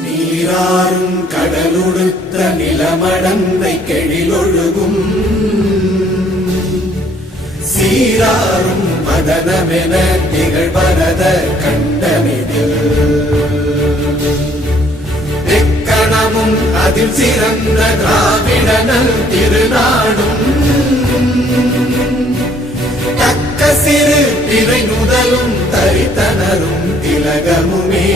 நீராறும் கடலுடுத்த நிலமடந்தை கெழிலொழுகும் சீராறும் மதனமென திகழ்வரத கண்டமிதில் எக்கணமும் அதில் சிறந்த திராவிடனல் திருநாடும் தக்க சிறு பிறை நுதலும் தரித்தனரும் திலகமுமே.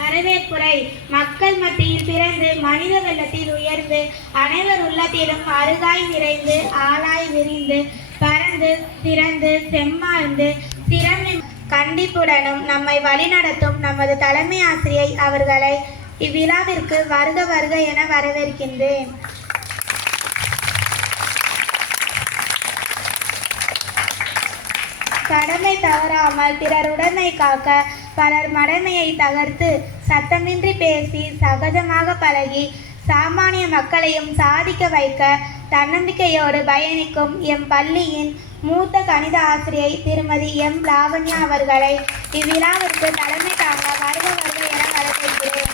வரவேற்புரை. மக்கள் மத்தியில் பிறந்து மனித வெள்ளத்தில் உயர்ந்து அனைவர் உள்ளத்திலும் அருகாய் நிறைந்து ஆளாய் விரிந்து பறந்து திறந்து செம்மாழ்ந்து சிறந்து கண்டிப்புடனும் நம்மை வழிநடத்தும் நமது தலைமை ஆசிரியை அவர்களை இவ்விழாவிற்கு வருக வருக என வரவேற்கின்றேன். கடமை தவறாமல் பிறர் உடைமை காக்க பலர் மடமையை தகர்த்து சத்தமின்றி பேசி சகஜமாக பழகி சாமானிய மக்களையும் சாதிக்க வைக்க தன்னம்பிக்கையோடு பயணிக்கும் எம் பள்ளியின் மூத்த கணித ஆசிரியை திருமதி எம் லாவண்யா அவர்களை இவ்விழாவிற்கு தலைமை தாங்க வருக வருக என வரவேற்கிறேன்.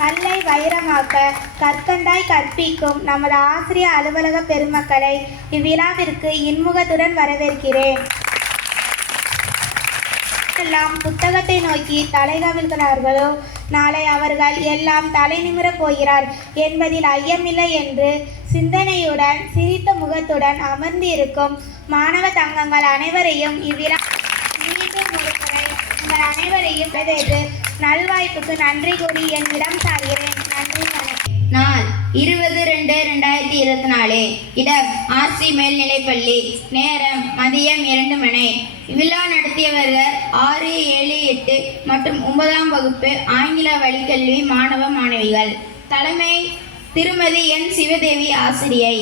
கல்லை வைரமாக்க கற்கண்டாய் கற்பிக்கும் நமது ஆசிரியர் அலுவலக பெருமக்களை இவ்விழாவிற்கு இன்முகத்துடன் வரவேற்கிறேன். எல்லாம் புத்தகத்தை நோக்கி தலைகவிழ்கிறார்களோ நாளை அவர்கள் எல்லாம் தலை நிமிரப் போகிறார் என்பதில் ஐயமில்லை என்று சிந்தனையுடன் சிரித்த முகத்துடன் அமர்ந்து இருக்கும் மாணவ தங்கங்கள் அனைவரையும் இவ்விழா மீண்டும் ஒருமுறை உங்கள் அனைவரையும் வரவேற்று நல்வாய்ப்புக்கு நன்றி கூறி என்னிடம் சார்கிறேன். நன்றி. நாள் 20-2-2024. இடம் RC மேல்நிலைப்பள்ளி. நேரம் மதியம் 2 மணி. விழா நடத்தியவர்கள் 6, 7, 8 மற்றும் 9ஆம் வகுப்பு ஆங்கில வழிக்கல்வி மாணவ மாணவிகள். தலைமை திருமதி என் சிவதேவி ஆசிரியை.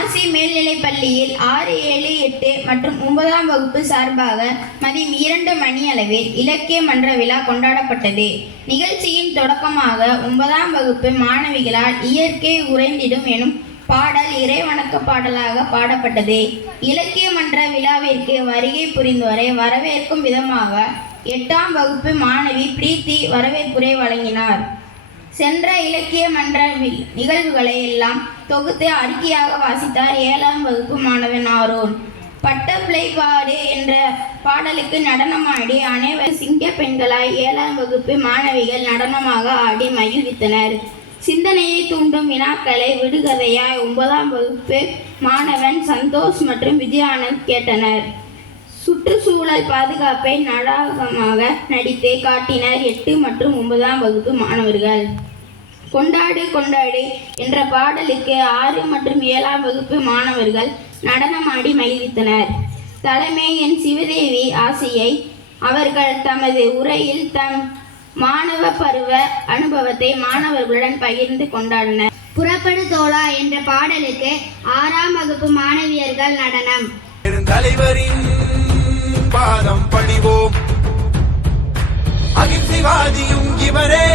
RC மேல்நிலைப்பள்ளியில் 6, 7, 8 மற்றும் 9ஆம் வகுப்பு சார்பாக மதியம் 2 மணி அளவில் இலக்கிய மன்ற விழா கொண்டாடப்பட்டது. நிகழ்ச்சியின் தொடக்கமாக 9ஆம் வகுப்பு மாணவிகளால் இயற்கை உறைந்திடும் எனும் பாடல் இறைவணக்க பாடலாக பாடப்பட்டது. இலக்கிய மன்ற விழாவிற்கு வருகை புரிந்தோரை வரவேற்கும் விதமாக 8ஆம் வகுப்பு மாணவி பிரீத்தி வரவேற்புரை வழங்கினார். சென்ற இலக்கிய மன்ற நிகழ்வுகளை எல்லாம் தொகுத்து அறிக்கையாக வாசித்தார் 7ஆம் வகுப்பு மாணவன் ஆரோன். பட்டப்பிள்ளைப்பாடு என்ற பாடலுக்கு நடனமாடி அனைவர் சிங்க பெண்களாய் 7ஆம் வகுப்பு மாணவிகள் நடனமாக ஆடி மகிழ்வித்தனர். சிந்தனையை தூண்டும் வினாக்களை விடுகதையாய் 9ஆம் வகுப்பு மாணவன் சந்தோஷ் மற்றும் விஜயானந்த் கேட்டனர். சுற்றுச்சூழல் பாதுகாப்பை நாடகமாக நடித்து காட்டினர் 8 மற்றும் 9ஆம் வகுப்பு மாணவர்கள். கொண்டாடு கொண்டாடு என்ற பாடலுக்கு 6 மற்றும் 7ஆம் வகுப்பு மாணவர்கள் நடனமாடி மகிழ்வித்தனர். தலைமை என் சிவதேவி ஆசிரியை அவர்கள் தமது உரையில் தம் மாணவ பருவ அனுபவத்தை மாணவர்களுடன் பகிர்ந்து கொண்டாடினர். புறப்படு தோழா என்ற பாடலுக்கு 6ஆம் வகுப்பு மாணவியர்கள் நடனம். தலைவரின் பாதம் பணிவோம், அகிம்சைவாதியும் இவரே,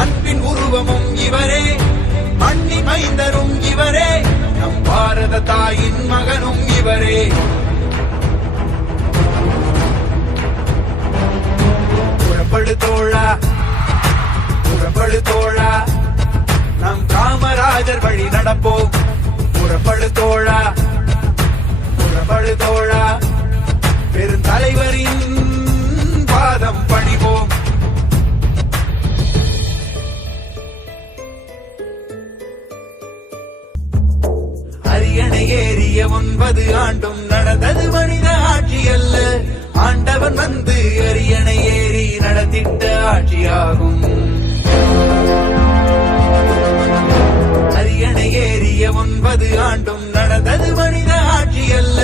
அன்பின் உருவமும் இவரே, மண்ணி மைந்தரும் இவரே, நம் பாரத தாயின் மகனும் இவரே. புறப்படு தோழா புறப்படு தோழா, நம் காமராஜர் வழி நடப்போம். புறப்படு தோழா புறப்படு தோழா, பெருந்தலைவரின் பாதம் பணிவோம். அரியணை ஏறிய 9 ஆண்டும் நடந்தது மனித ஆட்சி அல்ல, ஆண்டவன் வந்து அரியணை ஏறி நடத்திட்ட ஆட்சியாகும். அரியணை ஏறிய 9 ஆண்டும் நடந்தது மனித ஆட்சி அல்ல,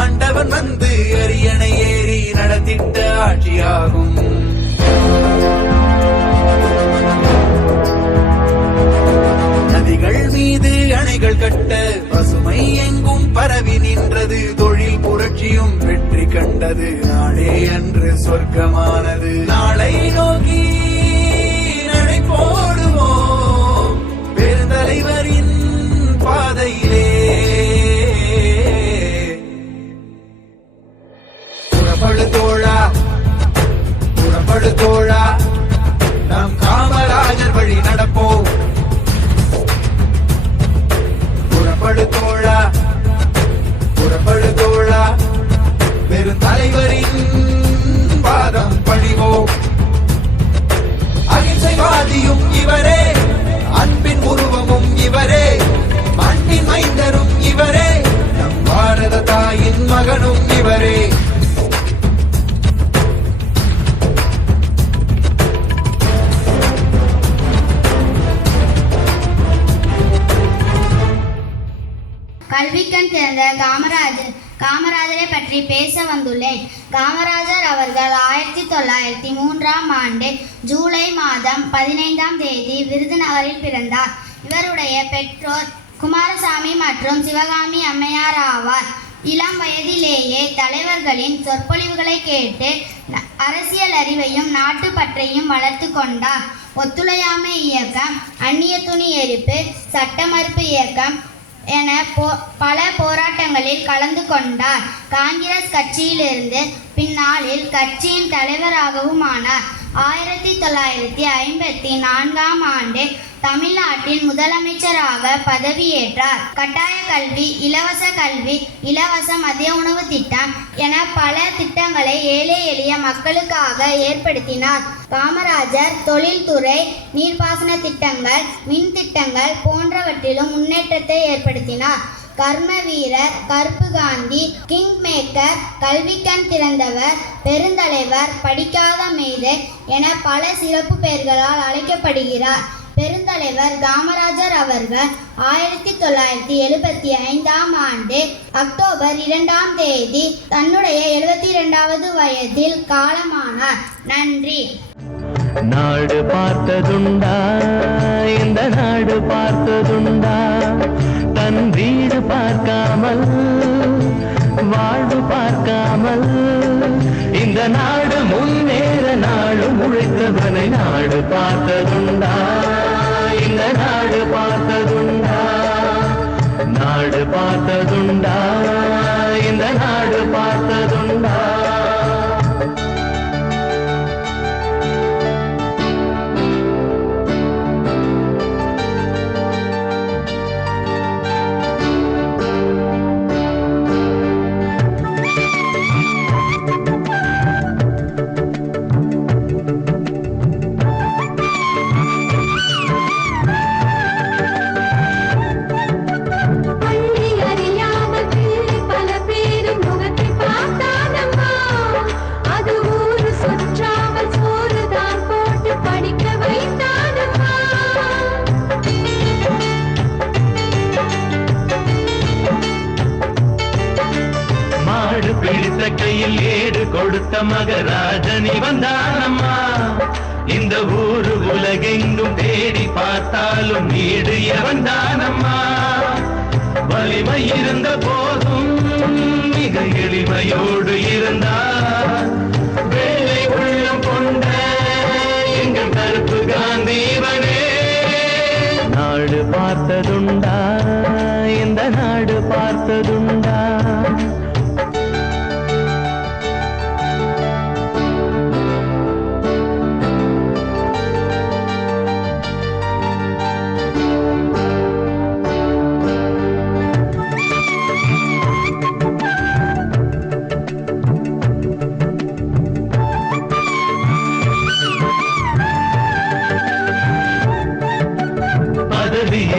ஆண்டவன் வந்து அரியணை ஏறி நடத்திட்ட ஆட்சியாகும். நதிகள் மீது அணைகள் கட்ட பசுமை எங்கும் பரவி நின்றது, தொழில் புரட்சியும் வெற்றி கண்டது, நாளே அன்று சொர்க்கமானது. நாளை நோக்கி நடை போடுவோம் பெருந்தலைவரின் பாதையிலே. புறப்படு தோழா புறப்படு தோழா நம் காமராஜர் வழி நடப்போம் புறப்படு தோழா புறப்படு தோழா பெருந்தலைவரின் பாதம் பணிவோம் அகிம்சைவாதியும் இவரே அன்பின் உருவமும் இவரே மண்ணின் மைந்தரும் இவரே நம் பாரத தாயின் மகனும் இவரே கல்விக்கண் திறந்த காமராஜரை பற்றி பேச வந்துள்ளேன். காமராஜர் அவர்கள் 1903ஆம் ஆண்டு ஜூலை மாதம் 15ஆம் தேதி விருதுநகரில் பிறந்தார். இவருடைய பெற்றோர் குமாரசாமி மற்றும் சிவகாமி அம்மையார் ஆவார். இளம் வயதிலேயே தலைவர்களின் சொற்பொழிவுகளை கேட்டு அரசியல் அறிவையும் நாட்டுப்பற்றையும் வளர்த்து கொண்டார். ஒத்துழையாமை இயக்கம், அந்நிய துணி எரிப்பு, சட்ட மறுப்பு இயக்கம் என பல போராட்டங்களில் கலந்து கொண்டார். காங்கிரஸ் கட்சியிலிருந்து பின்னாளில் கட்சியின் தலைவராகவும் ஆனார். 1954ஆம் ஆண்டு தமிழ்நாட்டின் முதலமைச்சராக பதவியேற்றார். கட்டாய கல்வி, இலவச கல்வி, இலவச மதிய உணவு திட்டம் என பல திட்டங்களை ஏழை எளிய மக்களுக்காக ஏற்படுத்தினார். காமராஜர் தொழில்துறை, நீர்ப்பாசன திட்டங்கள், மின் திட்டங்கள் போன்றவற்றிலும் முன்னேற்றத்தை ஏற்படுத்தினார். கர்ம வீரர், கருப்பு காந்தி, கிங் மேக்கர், கல்விக்கண் திறந்தவர், பெருந்தலைவர், படிக்காத மேதை என பல சிறப்பு பெயர்களால் அழைக்கப்படுகிறார். பெருந்தலைவர் காமராஜர் அவர்கள் 1975ஆம் ஆண்டு அக்டோபர் 2ஆம் தேதி தன்னுடைய 72வது வயதில் காலமானார். நன்றி. நாடு பார்த்ததுண்டா, இந்த நாடு பார்த்ததுண்டா, தன் வீடு பார்க்காமல் வாழ்வு பார்க்காமல் இந்த நாடு முன்னேற நாடு உழைத்தவனை நாடு பார்த்ததுண்டா, இந்த நாடு பார்த்ததுண்டா, நாடு பார்த்ததுண்டா, இந்த நாடு பார்த்ததுண்டா. கையில் ஏடு கொடுத்த மகராஜனி வந்தானம்மா, இந்த ஊரு உலகெங்கும் தேடி பார்த்தாலும் நீடு வந்தானம்மா. வலிமை இருந்த போதும் மிக எளிமையோடு இருந்தார். வேலை உள்ளம் கொண்ட எங்கள் கருப்பு காந்தீவனே. நாடு பார்த்ததுண்டா, இந்த நாடு பார்த்ததுண்டா.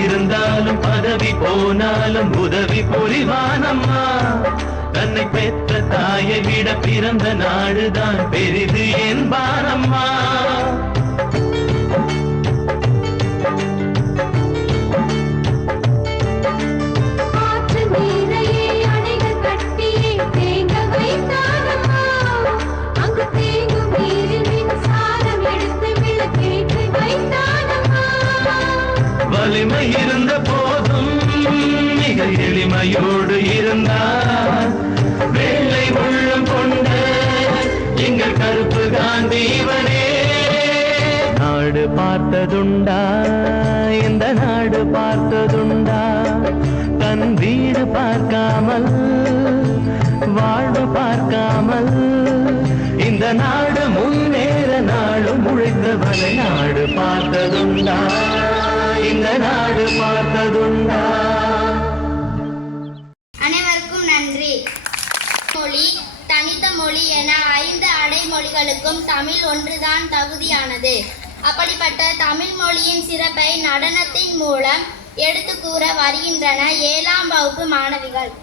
இருந்தாலும் பதவி போனாலும் உதவி புரிவானம்மா. தன்னை பெற்ற தாயை விட பிறந்த நாடுதான் பெரிது என்பானம்மா. வலிமை இருந்த போதும் மிக எளிமையோடு இருந்தார். வெள்ளை உள்ளம் கொண்ட எங்கள் கருப்பு காந்தீவனே. நாடு பார்த்ததுண்டா, இந்த நாடு பார்த்ததுண்டா, தன் வீடு பார்க்காமல் வாழ்வு பார்க்காமல் நாடு முன்னேற நாளும் உழைத்தவனை நாடு பார்த்ததுண்டா, இந்த நாடு பார்த்ததுண்டா? அனைவருக்கும் நன்றி. மொழி தனித்த மொழி என 5 அடைமொழிகளுக்கும் தமிழ் ஒன்றுதான் தகுதியானது. அப்படிப்பட்ட தமிழ் மொழியின் சிறப்பை நடனத்தின் மூலம் எடுத்து கூற வருகின்றன 7ஆம் வகுப்பு மாணவிகள்.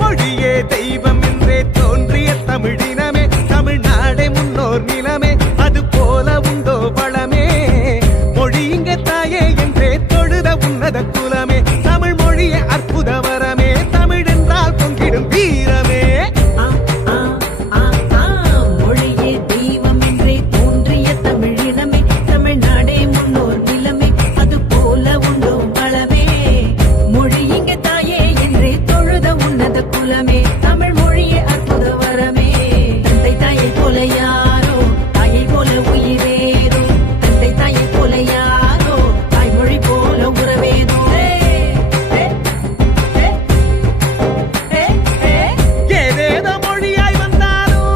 மொழியே தெய்வம் என்றே தோன்றிய தமிழினமே, தமிழ்நாடே முன்னோர் நிலமே, அது போல உண்டோ பழமே? மொழி இங்க தாயே என்றே தொழுத உன்னத குலமே, தமிழ் மொழியே அற்புத வரமே, தமிழ் என்றால் பொங்கிடும் வீரமே. மொழியே தெய்வம் என்றே தோன்றிய தமிழினமே, தமிழ்நாடே முன்னோர் நிலமே, அது போல உண்டோ பழமே? மொழி இங்க தாயே என்றே தொழுத உன்னத குலமே, தமிழ் மொழியே அற்புத வரமே. தந்தை தாயை போல யாரோ, தாயை போல உயிரேதோ, தந்தை தாயை போல யாரோ, தாய்மொழி போல உறவேதோ. ஏதேதோ மொழியாய் வந்தாலும்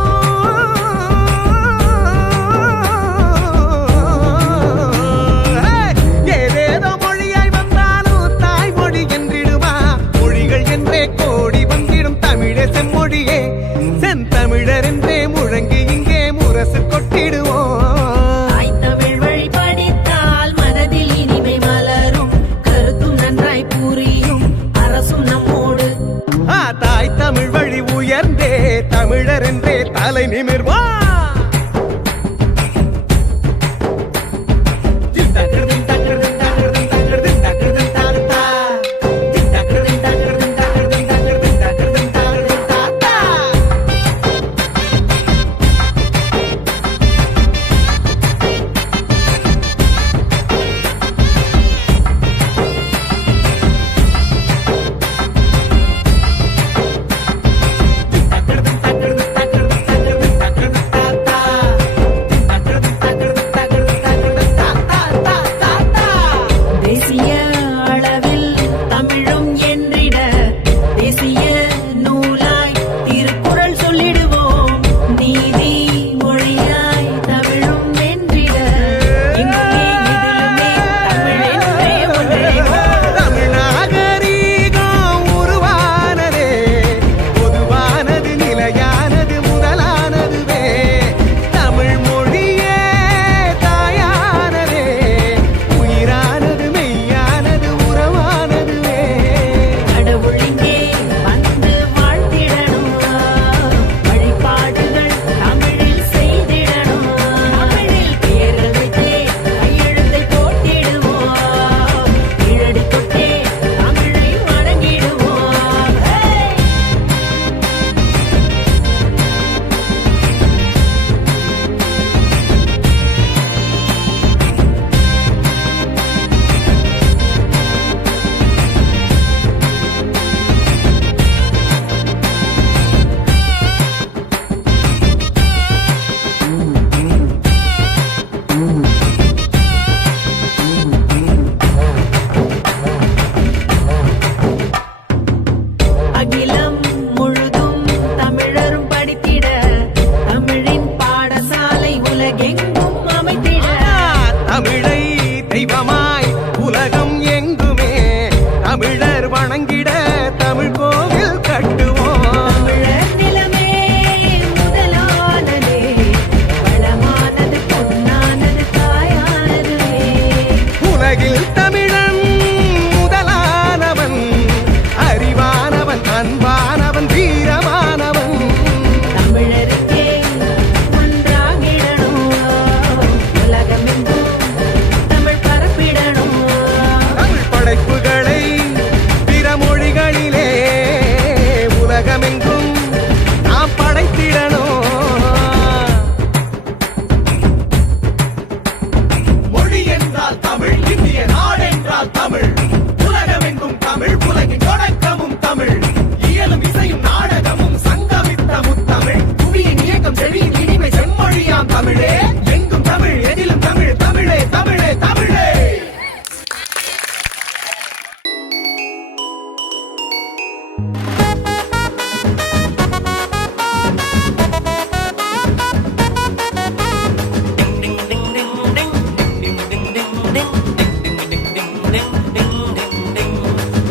ஏதேதோ மொழியாய் வந்தாலும் தாய்மொழி என்றிடுமா? மொழிகள் என்றே கோடி வந்திடும் தமிழே செம்மொழியே, செந்தமிழர் என்றே முழங்கி இங்கே முரசு கொட்டிடுவோம். தாய் தமிழ் வழி படித்தால் மனதில் இனிமை மலரும், கருத்தும் நன்றாய் புரியும், அரசும் நம்மோடு. தாய் தமிழ் வழி உயர்ந்தே தமிழர் என்றே தலை நிமிர்வா.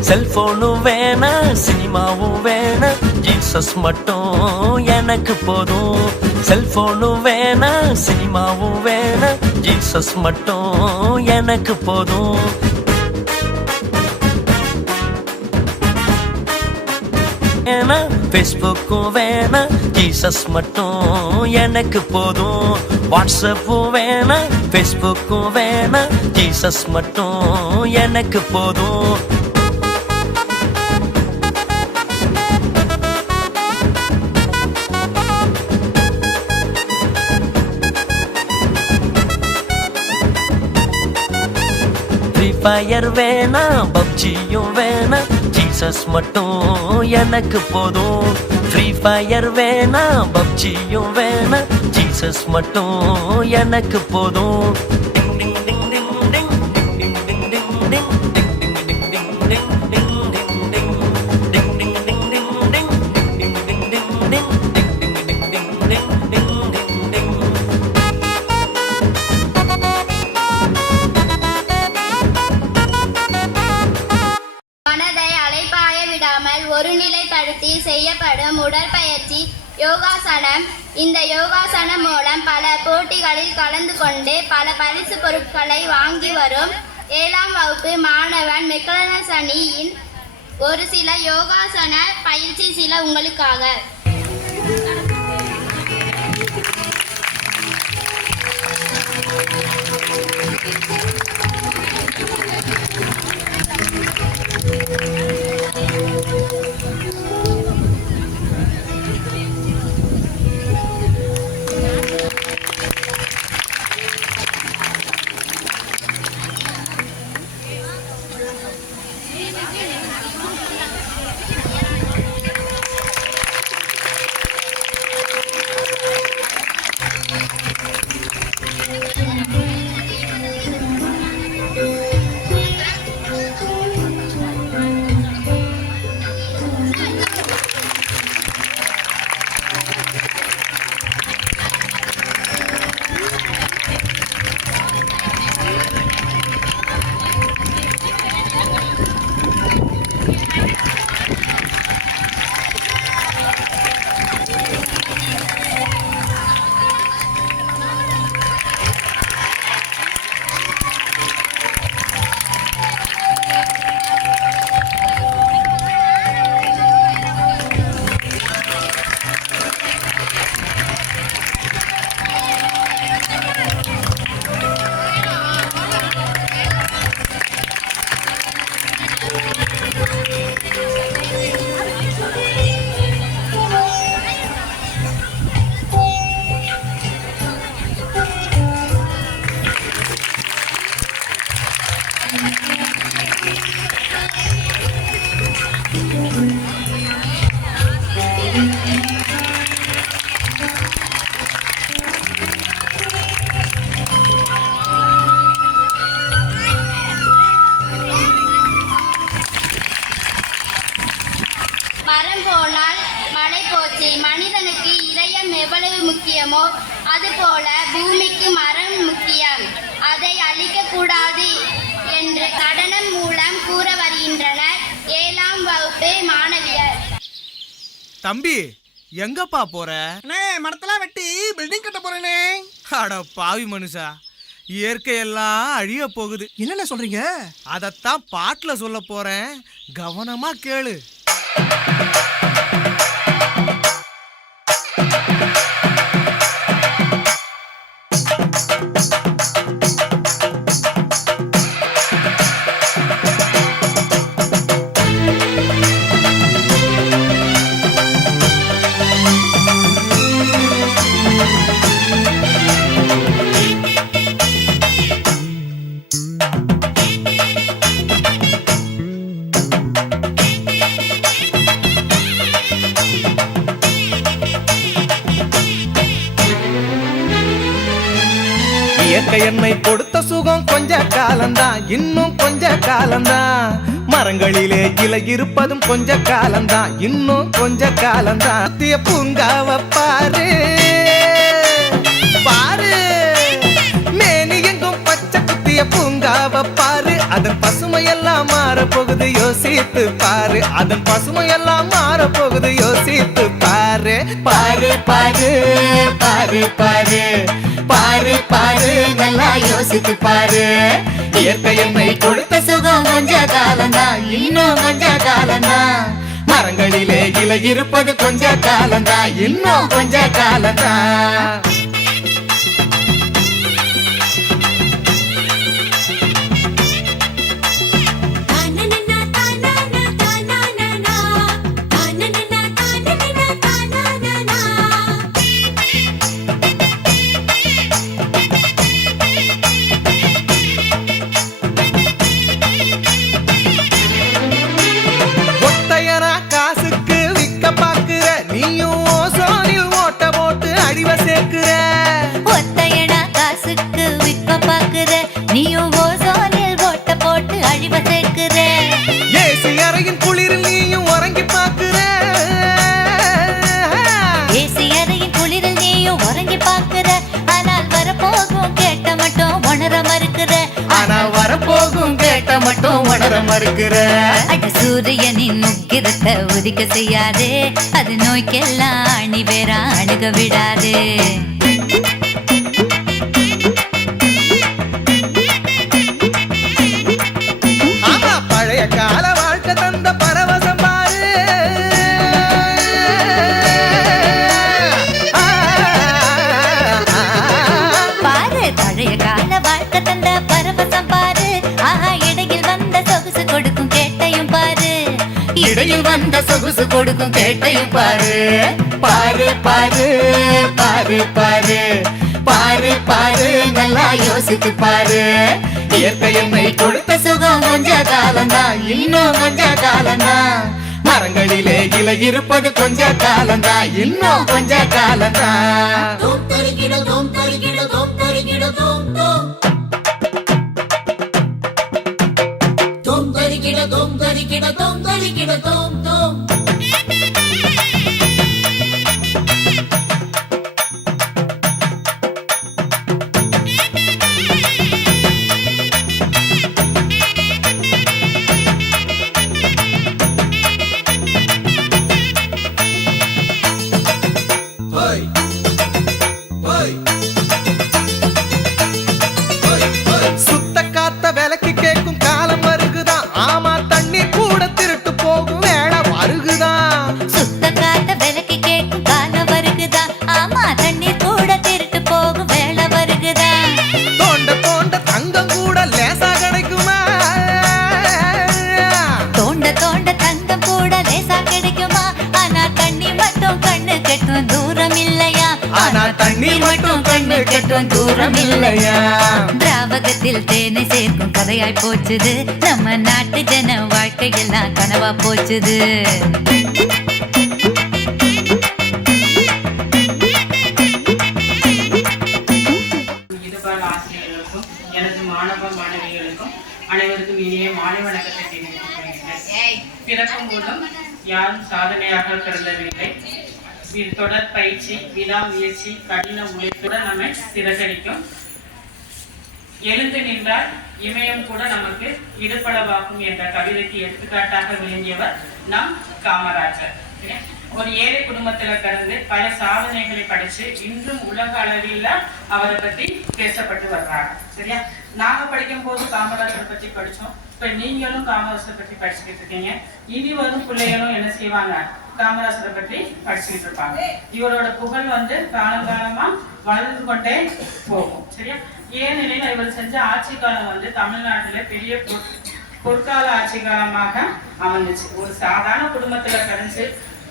செல்போனும் வேணா சினிமாவும் வேணா ஜீசஸ் மட்டும் எனக்கு போதும். செல்போனும் வேணா சினிமாவும் வேணா ஜீசஸ் மட்டும் எனக்கு போதும். ஃபேஸ்புக்கும் வேணா ஜீசஸ் மட்டும் எனக்கு போதும். வாட்ஸ்அப்பும் வேணா ஃபேஸ்புக்கும் வேணா ஜீசஸ் மட்டும் எனக்கு போதும். ஃப்ரீ ஃபயர் வேணா பப்ஜியும் வேணா ஜீசஸ் மட்டும் எனக்கு போதும். ஃப்ரீ ஃபயர் வேணா பப்ஜியும் வேணா ஜீசஸ் மட்டும் எனக்கு போதும். ஒருநிலைப்படுத்தி செய்யப்படும் உடற்பயிற்சி யோகாசனம். இந்த யோகாசனம் மூலம் பல போட்டிகளில் கலந்து கொண்டு பல பரிசு பொருட்களை வாங்கி வரும் 7ஆம் வகுப்பு மாணவன் மெக்கலனசனியின் ஒரு சில யோகாசன பயிற்சி சில உங்களுக்காக. மரம் போனால் மழை போச்சு. மனிதனுக்கு இதயம் எவ்வளவு முக்கியமோ அதுபோல பூமிக்கு மரம் முக்கியம். அதை அழிக்கக்கூடாது என்று நடனம் மூலம் கூற வருகின்றனர் 7ஆம் வகுப்பு மாணவியர். தம்பி எங்கப்பா போற? மரத்தெல்லாம் வெட்டி பில்டிங் கட்ட போறேனே. அட பாவி மனுஷா, இயற்கையெல்லாம் அழிய போகுது. என்னென்ன சொல்றீங்க? அதத்தான் பாட்டுல சொல்ல போறேன், கவனமா கேளு. இயற்கை என்னை கொடுத்த சுகம் கொஞ்ச காலம்தான், இன்னும் கொஞ்ச காலம்தான். மரங்களிலே இலை இருப்பதும் கொஞ்ச காலம்தான், இன்னும் கொஞ்ச காலம்தான். பூங்காவ பாரு பாரு, மேனி எங்கும் பச்சை குத்திய பூங்காவ பாரு. அதன் பசுமையெல்லாம் எல்லாம் மாற போகுது யோசித்து பாரு அதன் பசுமை எல்லாம் மாற போகுது யோசித்து பாரு பாரு பாரு பாரு பாரு பாரு பாரு நல்லா யோசித்து பாரு இயற்கை என்னை கொடுத்த சுகம் கொஞ்ச காலம்தான் இன்னும் கொஞ்ச காலம்தான் மரங்களிலே இலை இருப்பது கொஞ்ச காலம்தான் இன்னும் கொஞ்ச காலம்தான் நீயும் ஓசோனில் ஓட்ட போட்டு அழிவ சேர்க்கிற ஏசி அறையின் குளிரில் நீயும் உறங்கி பார்க்கிற ஏசி அறையின் குளிரில் நீயும் உறங்கி பார்க்கிற ஆனால் வரப்போகும் கேட்ட மட்டும் உணர மறுக்கிற ஆனா வரப்போகும் கேட்ட மட்டும் உணர மறுக்கிற அட சூரியனின் முக்கிரத்தை உதிக்க செய்யாதே அது நோய்க்கெல்லாம் அணி வேற அணுக விடாதே கால வாழ்க்கை தந்த பரவசம் பாரு பாரு பழைய கால வாழ்க்கை தந்த பரவசம் பாரு ஆஹா இடையில் வந்த சொகுசு கொடுக்கும் கேட்டையும் பாரு இடையில் வந்த சொகுசு கொடுக்கும் கேட்டையும் பாரு பாரு பாரு பாரு பாரு பாரு பாரு நல்லா யோசித்து பாரு இயற்கை என்னை கொடுத்த சுகம் கொஞ்ச காலம்தான் இன்னும் கொஞ்ச காலம்தான் மரங்களிலே இலை இருப்பது கொஞ்ச காலம்தான் இன்னும் கொஞ்ச காலம்தான் சுத்த காத்த விலைக்கு கேட்கும் காலம் வருகுதான் ஆமா தண்ணி கூட திருட்டு போகும் வேலை வருகுதான் சுத்த காத்த விலைக்கு கேட்கும் காலம் வருகுதா ஆமா தண்ணீர் கூட திருட்டு போகும் வேலை வருகுதா தோண்ட தோண்ட தங்கம் கூட லேசா கிடைக்குமா தோண்ட தோண்ட தங்கம் கூட லேசா கிடைக்குமா ஆனா தண்ணி மட்டும் கண்ணு கெட்டும் தூரம் இல்லையா ஆனா தண்ணி மட்டும் கண்ணு கெட்டும் தூரம் இல்லையா திராவகத்தில் தேனை சேர்க்கும் கதையாய் போச்சுது நம்ம நாட்டு ஜன வாழ்க்கையெல்லாம் கனவா போச்சுது இதுபால் ஆசிரியர்களுக்கும் எனது மாணவ மாணவிகளுக்கும் அனைவருக்கும் இனிய மாலை வணக்கத்தை தெரிவித்துக் கொள்கிறேன். பிறக்கும் போதும் யாரும் சாதனையாக பிறந்தவில்லை. தொடர் பயிற்சி விடாமுயற்சி கடின உழைப்புடன் நம்மை சிறகடிக்கும். எழுந்து நின்றால் இமயம் கூட நமக்கு இடுபடவாகும் என்ற கவிதைக்கு எடுத்துக்காட்டாக விளங்கியவர் நம் காமராஜர். ஒரு ஏழை குடும்பத்துல பிறந்து பல சாதனைகளை படிச்சு இன்றும் உலக அளவில் அவரை பத்தி பேசப்பட்டு வர்றாங்க. சரியா? நாங்க படிக்கும் போது காமராஜரை பத்தி படிச்சோம். இப்ப நீங்களும் காமராஜரை பத்தி படிச்சுக்கிட்டு இருக்கீங்க. இனி வரும் பிள்ளைகளும் என்ன செய்வாங்க? காமராஜரை பற்றி படிச்சுக்கிட்டு இருப்பாங்க. இவரோட புகழ் காலங்காலமா வளர்ந்து கொண்டே போகும். சரியா? ஏனெனில் இவர் செஞ்ச ஆட்சி காலம் தமிழ்நாட்டுல பெரிய பொற்கால ஆட்சி காலமாக அமைந்துச்சு. ஒரு சாதாரண குடும்பத்துல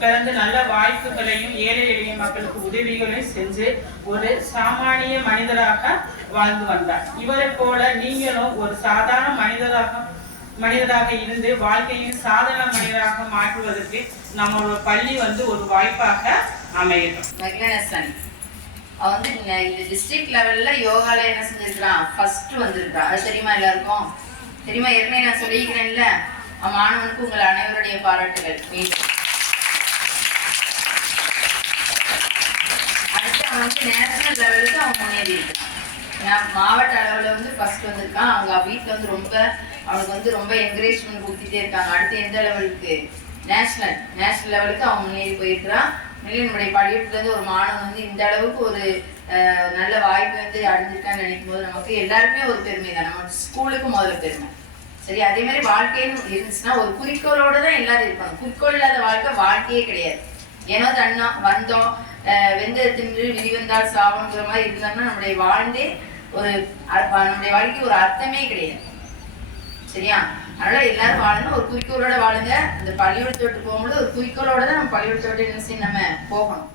பிறந்து நல்ல வாய்ப்புகளையும் ஏழை எளிய மக்களுக்கு உதவிகளையும் செஞ்சு ஒரு சாமானிய மனிதராக வாழ்ந்து வந்தார். இவரை போல நீங்களும் ஒரு சாதாரண மனிதராக இருந்து வாழ்க்கையின் சாதாரண மனிதராக மாற்றுவதற்கு நம்மளோட பள்ளி ஒரு வாய்ப்பாக அமையட்டும். மெக்னசன் அவன் இந்த டிஸ்ட்ரிக்ட் லெவல்ல யோகால என்ன செஞ்சிருக்கான்? ஃபர்ஸ்ட் வந்திருக்கான். அது தெரியுமா? எல்லாருக்கும் தெரியுமா? ஏற்கனவே நான் சொல்லிக்கிறேன்ல, மாணவனுக்கு உங்கள் அனைவருடைய பாராட்டுகள். அடுத்து அவன் நேஷனல் லெவலுக்கு அவன் முன்னேறி இருக்கான். நான் மாவட்ட அளவில் வந்து ஃபர்ஸ்ட் வந்திருக்கான். அவங்க வீட்டில் வந்து அவனுக்கு வந்து ரொம்ப என்கரேஜ்மெண்ட் கொடுத்துட்டே இருக்காங்க. அடுத்து எந்த லெவலுக்கு? நேஷனல் லெவலுக்கு அவன் முன்னேறி போயிருக்கிறான். நம்முடைய பள்ளிக்கூடத்துலேருந்து ஒரு மாணவன் வந்து இந்த அளவுக்கு ஒரு நல்ல வாய்ப்பு வந்து அடைஞ்சிருக்கான்னு நினைக்கும் போது நமக்கு எல்லாருமே ஒரு பெருமை தான். நம்ம ஸ்கூலுக்கு முதல்ல பெருமை. சரி, அதே மாதிரி வாழ்க்கைன்னு இருந்துச்சுன்னா ஒரு குறிக்கோளோட தான் எல்லாரும் இருப்பாங்க. குறிக்கோள் இல்லாத வாழ்க்கையே கிடையாது. ஏன்னா தன்னா வந்தோம் வெந்த தின்று விரிவந்தால் சாவங்கிற மாதிரி இருந்தாங்கன்னா நம்முடைய வாழ்க்கை ஒரு அர்த்தமே கிடையாது. சரியா? அதனால எல்லாரும் வாழணும், ஒரு குறிக்கோளோட வாழுங்க. இந்த பள்ளிக்கூடத்தை விட்டு போகும்போது ஒரு குறிக்கோளோட தான் நம்ம பள்ளிக்கூடத்தை விட்டு என்ன செய்யணும், நம்ம போகணும்.